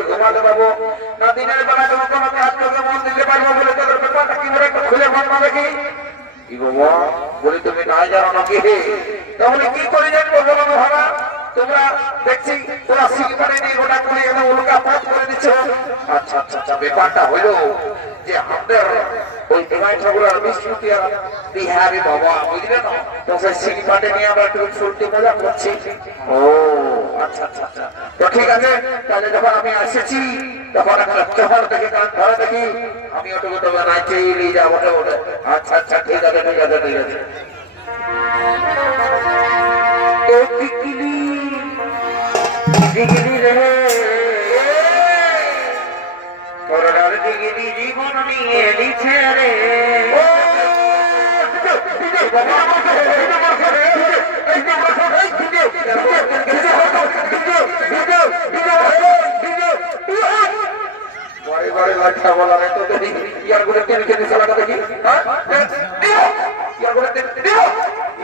করে ঘুমাতে পারব, না দিনের বেলা যখন কোনো কাজ করতে মন দিতে পারব বলে তাদের ব্যাপারটা কি করে খুলে বলব দেখি? কি বাবা বলি তুমি না জানো নাকি? তাহলে কি করে জানব তো ভাবা তোমরা দেখছি তোরা সিলভারে নিয়ে গোটা করে এখানে উল্কা পাত করে দিচ্ছ। আচ্ছা আচ্ছা আচ্ছা ব্যাপারটা হইল যে আমাদের ওই দেবাই ঠাকুরের বিস্মৃতি আর বিহারে বাবা, বুঝলে না? তো সেই সিলভারে নিয়ে আমরা একটু সত্যি মজা করছি। ও আচ্ছা আচ্ছা আচ্ছা। তো ঠিক আছে, তাহলে যখন আমি এসেছি, তখন একটা চহর দেখে ধরে দেখি, আমি ওটুকু তবে নাচে নিয়ে যাব আচ্ছা আচ্ছা ঠিক আছে ঠিক আছে ঠিক আছে। টিকলি রে করোনার টিকলি জীবন নিয়ে লিখে রে বড় বড় লাঠা বলা দেখি ইয়ার করে কেন কেন চালাটা দেখি হ্যাঁ ইয়ার করে কেন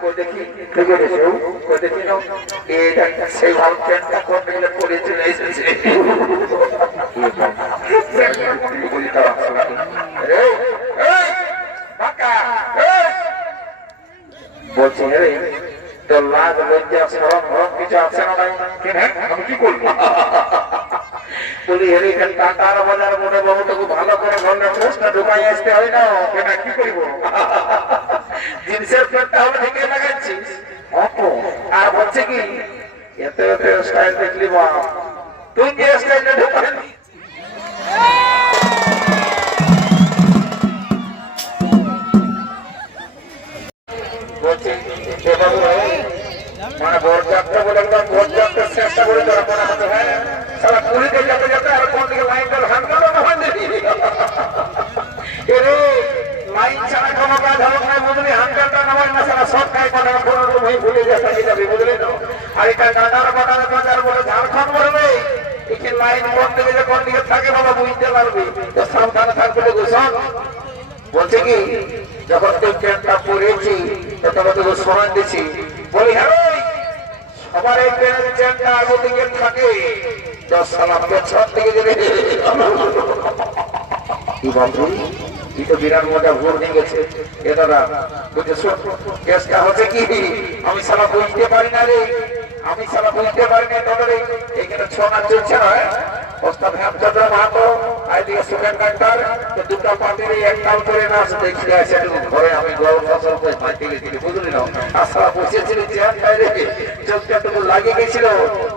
কই দেখি দেখে গেছে কই দেখি না, এই দেখ সেই ভাব প্যান্টটা কোন দিকে পরে বলছি রে তোর লাজ লজ্জা সরম কিছু আছে না নাই আমি কি করব? বলি হেরি টাকার বাজার মনে বাবুটাকে ভালো করে ঘণ্টা পোস্টটা ঢুকাই আসতে হয় না কেন কি করব? জিনিসের প্যান্টটা হবে ঠিকই লাগাচ্ছি। আর বলছে কি, এত এত স্টাইল দেখলি মা তুই যে স্টাইলটা ঢুকাই হ্যাঁ বলছে কি যখন তুই ট্রেনটা পড়েছি তখন তোকে স্মরণ দিচ্ছি। বলি হ্যাঁ সবার এই ট্রেনের ট্রেনটা আগে দিকে থাকে। দশ সাল পেছন দিকে যাবে। কি নিয়ে কেসটা হচ্ছে কি? আমি সালা বুঝতে পারি না রে। আমি বুঝতে পারি না এইখানে ছোনা চলছে না প্রস্তাব হেমচন্দ্র মাহাতো আইদিকে সুখেন ডাক্তার তো দুটো পার্টির এই একটাল করে না দেখি ঘরে আমি গরম ফসল করে মাইতে গেছিলি বুঝলি না? আর সারা বসেছিলি চেয়ার বাইরে চোখটা একটু লাগিয়ে গেছিল।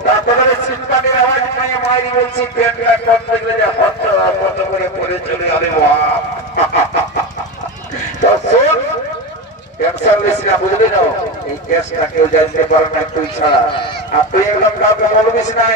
তারপরে সিটকাটের আওয়াজ যে করে পড়ে চলে আরে তো না? এই কেসটা কেউ জানতে পারে না, তুই ছাড়া। আর তুই একদম কাউকে বলবিস নাই।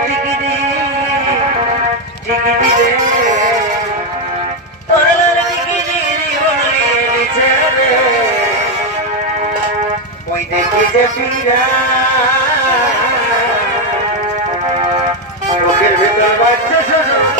Look at him in the back.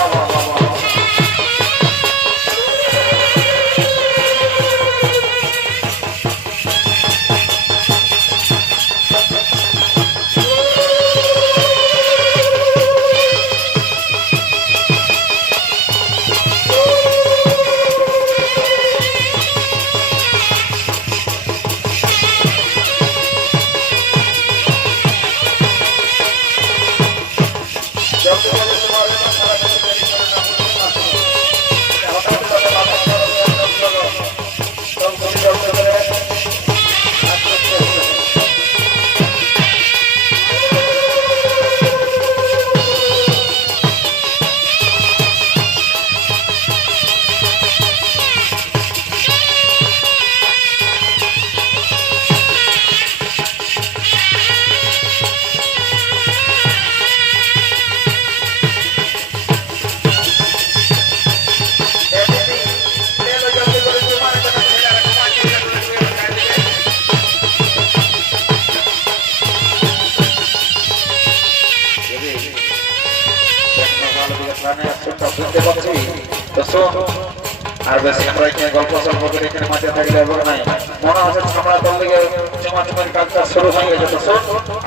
আর বেশি আমরা এখানে গল্প সল্প করে এখানে মাঠে থাকলে এবং নাই মনে হচ্ছে আমরা তোর দিকে চমাচমের কাজটা শুরু হয়ে গেছে তো শোন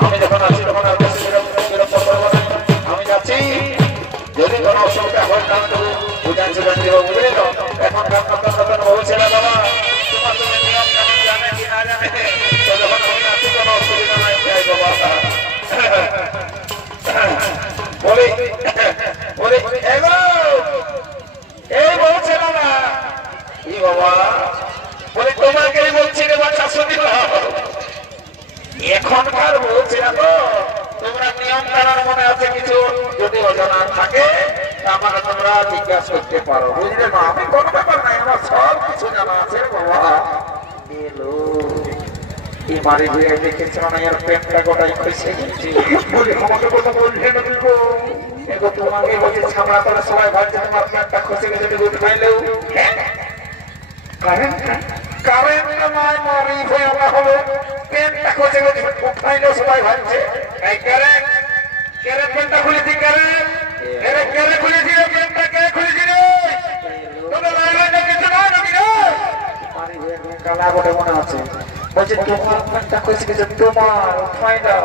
আমি যখন আছি, তখন আর বেশি বিরক্ত করব না। আমি যাচ্ছি। যদি কোনো অসুবিধা হয় না তো বুঝাচ্ছি জানতে হবে বুঝলি তো। এখন কাম করতে করতে বলছে এগো! এই বলছে না। এই বাবা? বলে তোমাকেই বলছি রে এখনকার বলছি তোমরা নিয়ম কানুন মনে আছে কিছু? যদি অজানা থাকে আমাকে তোমরা জিজ্ঞাসা করতে পারো। বুঝলে মা? আমি ব্যাপার নাই, আমার সব কিছু জানা আছে বাবা। এলো। মারি দিয়ে না এর প্রেমটা গোটাই বলে, আমাকে কথা বললে না গো এগো তোমাকে বলছি ছামড়া করে সবাই ভাবছে তোমার প্রেমটা খুঁজে গেছে তুমি উঠাইলেও কারেন্ট কারেন্ট নয় মারি হয়ে আমরা হলো পেনটা খোঁজে খোঁজে উঠাইলো সবাই ভাবছে এই কারেন্ট কেরে পেনটা খুলেছি কারেন্ট কেরে কেরে খুলেছি রে পেনটা? কে খুলেছি রে? তোমরা লাইনে কিছু না নাকি রে? মারি হয়ে কালা বলে মনে আছে। বলছে তোমার পেনটা খুঁজে গেছে তোমার উঠাই দাও।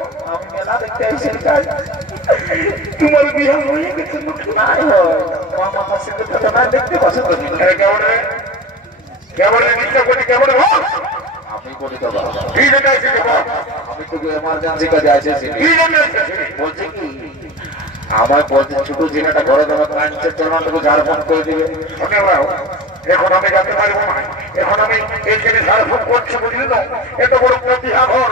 আমি মেলা দেখতে এসেছি তোমার বিয়ে হয়ে গেছে নাই হয় মামা পাশে তো না দেখতে পছন্দ করি কেমন কেমন নিশ্চয় করি কেমন আমি করি তো কি জন্য এসেছে আমি তো এমার্জেন্সি কাজে এসেছি কি জন্য বলছি কি আমার বলছে ছোট ঘরে দেওয়া কাঁচতে চলমান তোকে ঝাড় করে দিবে এখন আমি যেতে পারব না এখন আমি এইখানে ঝাড় ফোন করছি বুঝলি তো এত বড় প্রতিহা ঘর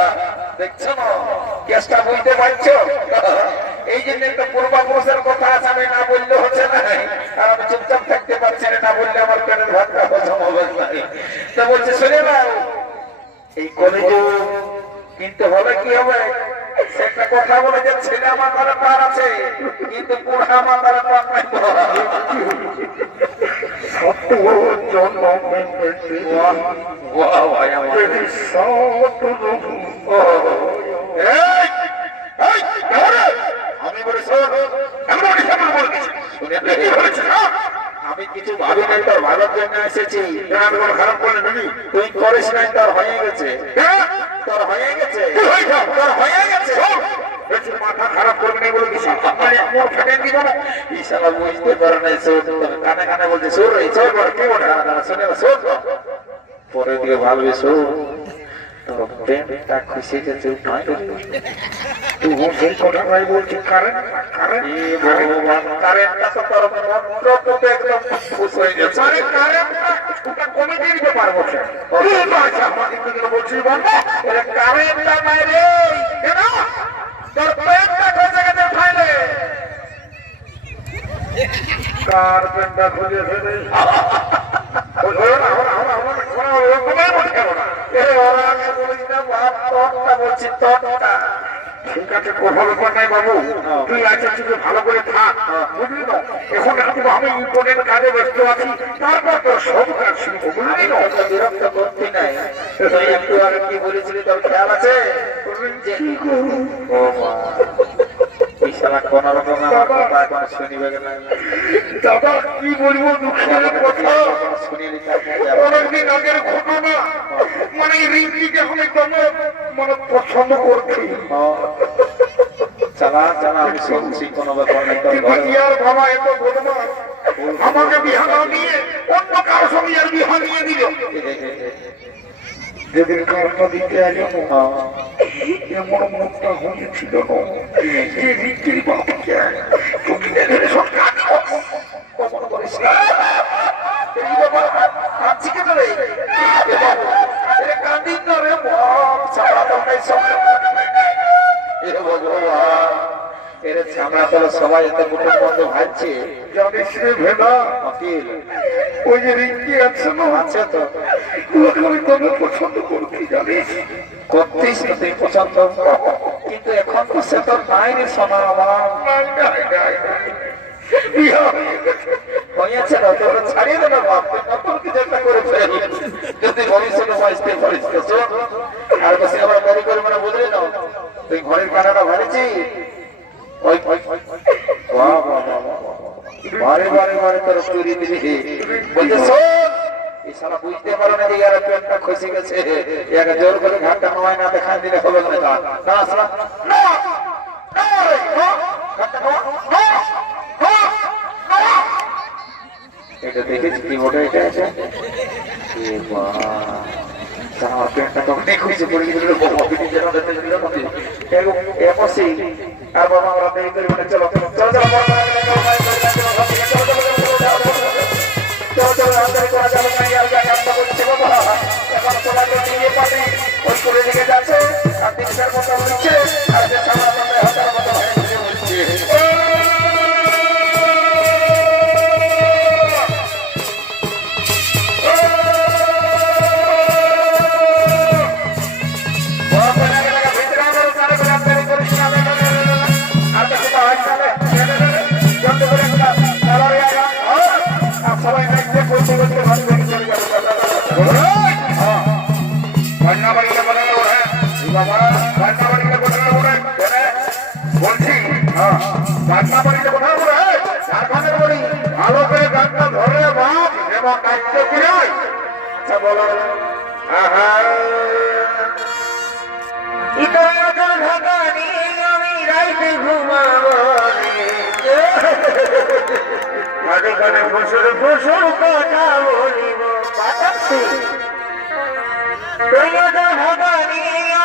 দেখছ? কেসটা বুঝতে পারছ? এই জন্য তো পূর্বাপুরুষের কথা আছে, আমি না বললে হচ্ছে না। আর আমি চুপচাপ থাকতে পারছি না বললে আমার পেটের ভাতটা হজম হবে তো বলছে, শুনে না এই কলেজে কিন্তু হলে কি হবে? সেটা কথা বলে যে ছেলে আমার ঘরে পার আছে, কিন্তু বুড়া আমার ঘরে পার নাই। আমি বলে শোন আমি বলি শোন বলি শুনে কি বলেছিস আমি কিছু ভাবি নাই তোর ভালোর জন্য এসেছি আমি খারাপ বলে নাকি তুই করিস নাই তোর হয়ে গেছে তোর হয়ে গেছে তোর হয়ে গেছে বেশি মাথা খারাপ করবি না বলে কিছু মানে মোর ফেটে দিব না। ইশালা বুঝতে পারে না সোর কানে কানে বলছে সোর এই সোর বল কি বলে? শুনে সোর পরে দিয়ে ভাববে সোর খুশি তুই সেই কথা ভাই বলছি কারেন্ট কারেন্ট ভগবান কারেন্টটা তো তোর মন্ত্র তো একদম খুশ হয়ে গেছে। আরে কারেন্টটা ওটা কমে দিয়ে দিতে পারব স্যার আমাকে কি বলছি কারেন্টটা নাই রে কেন তোর প্রেমটা খুশি গেছে ফাইলে কার প্রেমটা খুঁজে ফেলে ঠিক আছে কোনো ব্যাপার নাই বাবু তুই আছে তুই ভালো করে থাক বুঝলি তো এখন কিন্তু আমি ইম্পর্টেন্ট কাজে ব্যস্ত আছি তারপর তোর সব কাজ শুনব বুঝলি তো বিরক্ত করতে নাই একটু আগে কি বলেছিলি তোর খেয়াল আছে যে ও মা কোন দাদা কি বলব দুঃখের কথা অনেকদিন আগের ঘটনা মানে রিঙ্কিকে আমি তোমার মানে পছন্দ করছি চালা চালা আমি শুনছি আমাকে বিহা না দিয়ে অন্য কারোর সঙ্গে আর বিহা নিয়ে দিল যেদিন কারটা দিতে আলিম এমন মুখটা হয়েছিল যে রিটির বাবাকে তুমি দেখে সরকার কমন করিস না? কান্দিন না এ ভগবান। কাজ করছে ভাবছে জানিস রে ভেলা অকিল ওই যে রিঙ্কি তো। পছন্দ করছি জানিস করতিস তুই পছন্দ কিন্তু এখন তো সে তোর নাই রে সোনা আমার হয়ে। হয়েছে ছাড়িয়ে দেবে যদি ভবিষ্যতে বাঁচতে পারিস আর করব না বুঝলি না তুই ঘরের কানাটা ভরেছি বারে বারে বারে তোর চুরি দিবি বলছে, শোন শালা বুঝতে পারো না যে ইয়ার পেটটা খসে গেছে। ইয়াকে জোর করে ঘাটটা নয় না দেখা দিলে না। এটা দেখেছি কি ওটা এটা এ আমার পেটটা পড়ে গেছিল আর বাবা আমরা দেরি করি না চলো চলো চলো চলো চলো চলো আমদানি করা যাবে না ইয়ার যা কাজটা করছে বাবা এখন তোমাকে নিয়ে পাবে ওই করে দিকে যাচ্ছে আর তিনটার মতো হচ্ছে আর যে বাড়িতে বলে গানটা ধরে এবং বলো। ফসল ফসল কথা বলিব।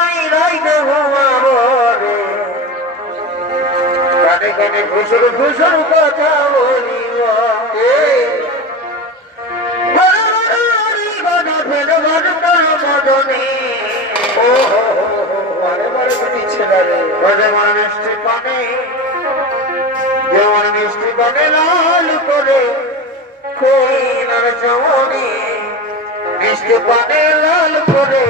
আমি রাইতে ঘুমাবো। কানে ফুসুর ফুসুর কথা বলিব এই। যেমন মিষ্টি পানি। যেমন মিষ্টি পানি লাল করে মিষ্টি পানে লাল করে